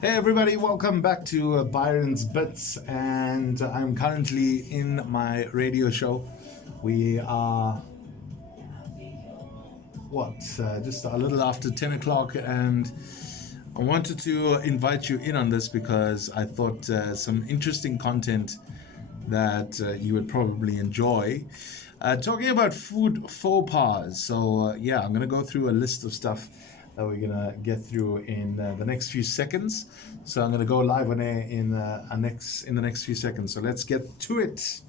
Hey everybody, welcome back to Byron's Bits, and I'm currently in my radio show. We are just a little after 10 o'clock, and I wanted to invite you in on this because I thought some interesting content that you would probably enjoy. Talking about food faux pas. So I'm going to go through a list of stuff that we're going to get through in the next few seconds. So I'm going to go live on air in the next few seconds. So let's get to it.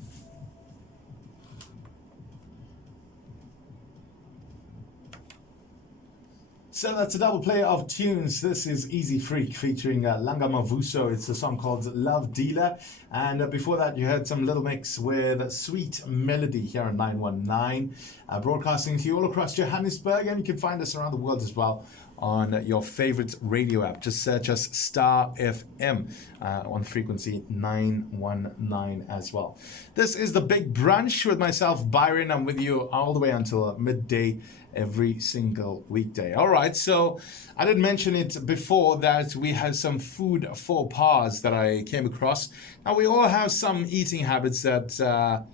So that's a double play of tunes. This is Easy Freak featuring Langa Mavuso. It's a song called Love Dealer. And before that, you heard some little mix with Sweet Melody here on 919. Broadcasting to you all across Johannesburg. And you can find us around the world as well on your favorite radio app. Just search us Star FM on frequency 919 as well. This is the Big Brunch with myself, Byron. I'm with you all the way until midday every single weekday. All right, so I did mention it before that we have some food faux pas that I came across. Now, we all have some eating habits that are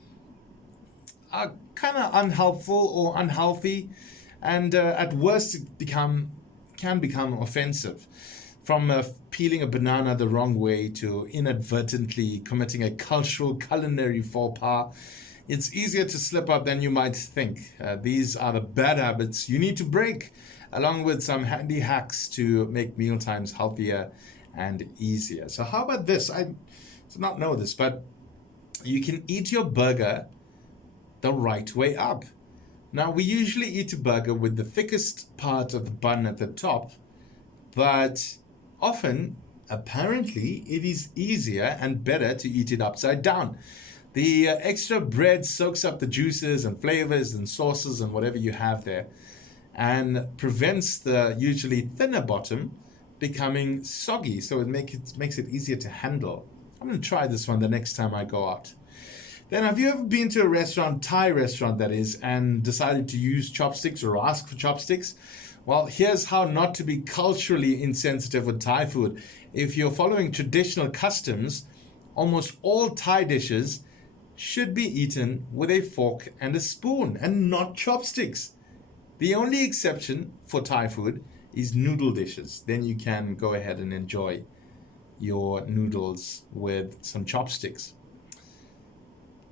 kind of unhelpful or unhealthy, and at worst it can become offensive. From peeling a banana the wrong way to inadvertently committing a cultural culinary faux pas, it's easier to slip up than you might think. These are the bad habits you need to break, along with some handy hacks to make meal times healthier and easier. So how about this? I did not know this, but you can eat your burger the right way up. Now, we usually eat a burger with the thickest part of the bun at the top, but often, apparently, it is easier and better to eat it upside down. The extra bread soaks up the juices and flavors and sauces and whatever you have there, and prevents the usually thinner bottom becoming soggy, so it makes it easier to handle. I'm going to try this one the next time I go out. Then, have you ever been to a restaurant, Thai restaurant that is, and decided to use chopsticks or ask for chopsticks? Well, here's how not to be culturally insensitive with Thai food. If you're following traditional customs, almost all Thai dishes should be eaten with a fork and a spoon and not chopsticks. The only exception for Thai food is noodle dishes. Then you can go ahead and enjoy your noodles with some chopsticks.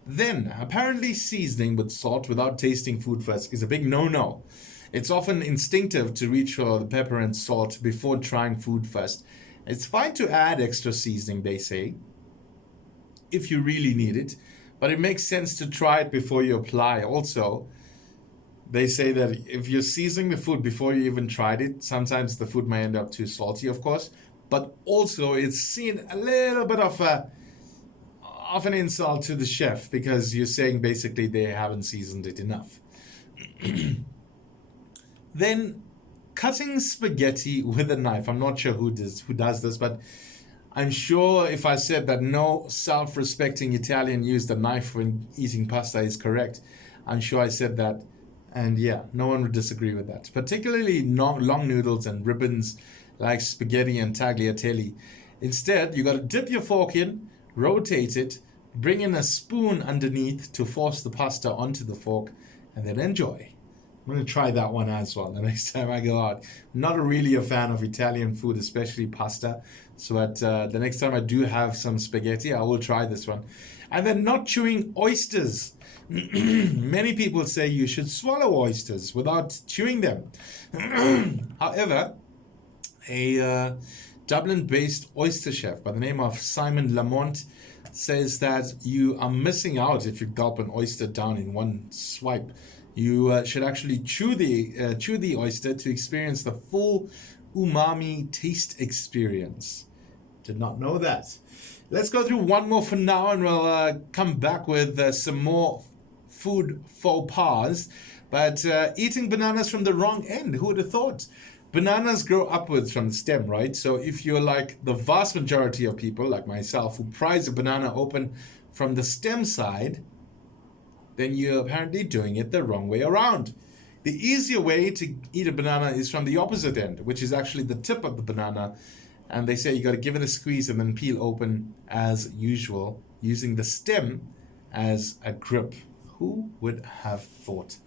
Then, apparently seasoning with salt without tasting food first is a big no-no. It's often instinctive to reach for the pepper and salt before trying food first. It's fine to add extra seasoning, they say, if you really need it, but it makes sense to try it before you apply. Also, they say that if you're seasoning the food before you even tried it, sometimes the food may end up too salty, of course, but also it's seen a little bit of an insult to the chef because you're saying basically they haven't seasoned it enough. Then, cutting spaghetti with a knife. I'm not sure who does this, but I'm sure if I said that no self-respecting Italian used a knife when eating pasta is correct, I'm sure I said that. And no one would disagree with that. Particularly long noodles and ribbons like spaghetti and tagliatelle. Instead, you got to dip your fork in, rotate it, bring in a spoon underneath to force the pasta onto the fork, and then enjoy. I'm going to try that one as well the next time I go out. Not really a fan of Italian food, especially pasta. So the next time I do have some spaghetti, I will try this one. And then not chewing oysters. Many people say you should swallow oysters without chewing them. However, a Dublin-based oyster chef by the name of Simon Lamont says that you are missing out if you gulp an oyster down in one swipe. You should actually chew the oyster to experience the full umami taste experience. Did not know that. Let's go through one more for now, and we'll come back with some more food faux pas. But eating bananas from the wrong end, who would have thought? Bananas grow upwards from the stem, right? So if you're like the vast majority of people, like myself, who pries a banana open from the stem side, then you're apparently doing it the wrong way around. The easier way to eat a banana is from the opposite end, which is actually the tip of the banana And they say you got to give it a squeeze and then peel open as usual, using the stem as a grip. Who would have thought?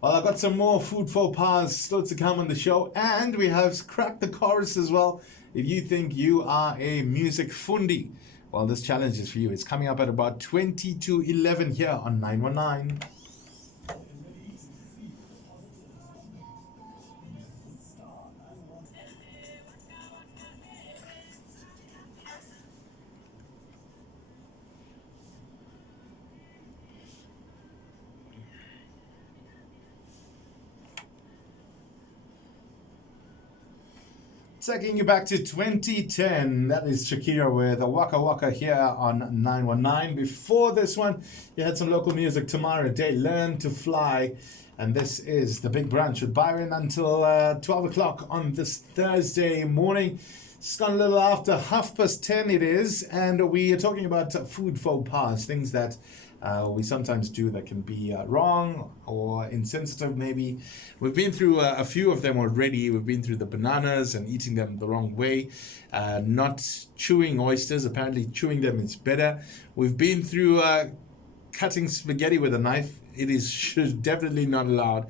Well, I've got some more food faux pas still to come on the show, and we have cracked the chorus as well. If you think you are a music fundi, well, this challenge is for you. It's coming up at about 20 to 11 here on 919. Taking you back to 2010, that is Shakira with a Waka Waka here on 919. Before this one, you had some local music, Tomorrow Day, Learn to Fly. And this is the Big Brunch with Byron until 12 o'clock on this Thursday morning. It's gone a little after 10:30 it is, and we are talking about food faux pas, things that we sometimes do that can be wrong or insensitive maybe. We've been through a few of them already. We've been through the bananas and eating them the wrong way. Not chewing oysters. Apparently chewing them is better. We've been through cutting spaghetti with a knife. It is definitely not allowed.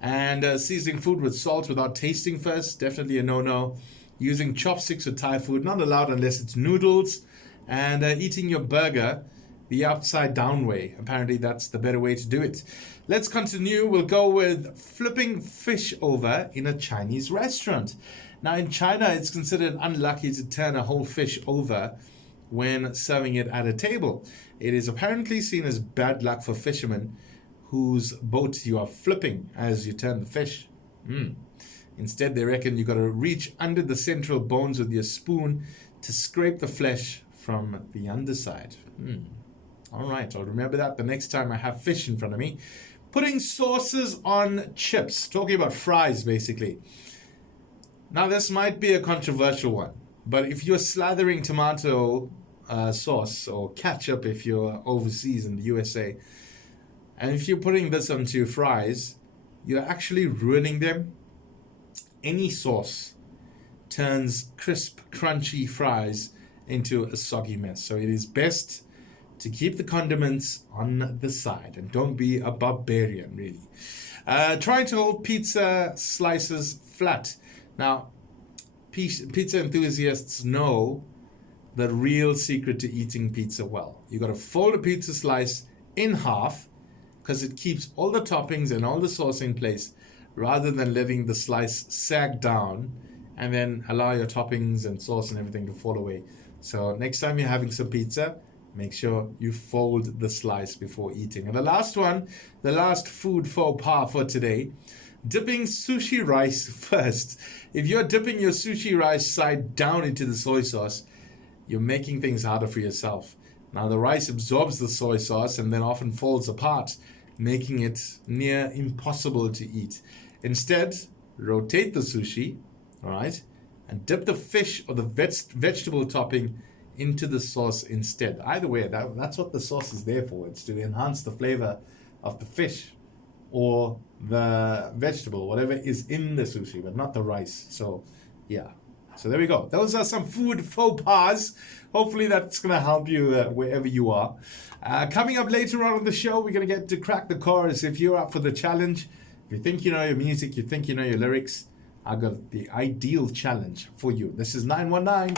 And seasoning food with salt without tasting first. Definitely a no-no. Using chopsticks with Thai food. Not allowed unless it's noodles. And eating your burger the upside down way. Apparently that's the better way to do it. Let's continue. We'll go with flipping fish over in a Chinese restaurant. Now in China, it's considered unlucky to turn a whole fish over when serving it at a table. It is apparently seen as bad luck for fishermen whose boat you are flipping as you turn the fish. Instead, they reckon you got to reach under the central bones with your spoon to scrape the flesh from the underside. All right, I'll remember that the next time I have fish in front of me. Putting sauces on chips. Talking about fries, basically. Now, this might be a controversial one, but if you're slathering tomato sauce or ketchup if you're overseas in the USA, and if you're putting this onto fries, you're actually ruining them. Any sauce turns crisp, crunchy fries into a soggy mess. So it is best to keep the condiments on the side and don't be a barbarian, really. Trying to hold pizza slices flat. Now, pizza enthusiasts know the real secret to eating pizza well. You got to fold a pizza slice in half because it keeps all the toppings and all the sauce in place rather than letting the slice sag down and then allow your toppings and sauce and everything to fall away. So next time you're having some pizza, make sure you fold the slice before eating. And the last one, the last food faux pas for today, dipping sushi rice first. If you're dipping your sushi rice side down into the soy sauce, you're making things harder for yourself. Now the rice absorbs the soy sauce and then often falls apart, making it near impossible to eat. Instead, rotate the sushi, all right, and dip the fish or the vegetable topping into the sauce instead. Either way, that's what the sauce is there for. It's to enhance the flavor of the fish or the vegetable, whatever is in the sushi, but not the rice. So, yeah. So there we go. Those are some food faux pas. Hopefully that's going to help you wherever you are. Coming up later on the show, we're going to get to crack the chorus. If you're up for the challenge, if you think you know your music, you think you know your lyrics, I got the ideal challenge for you. This is 919.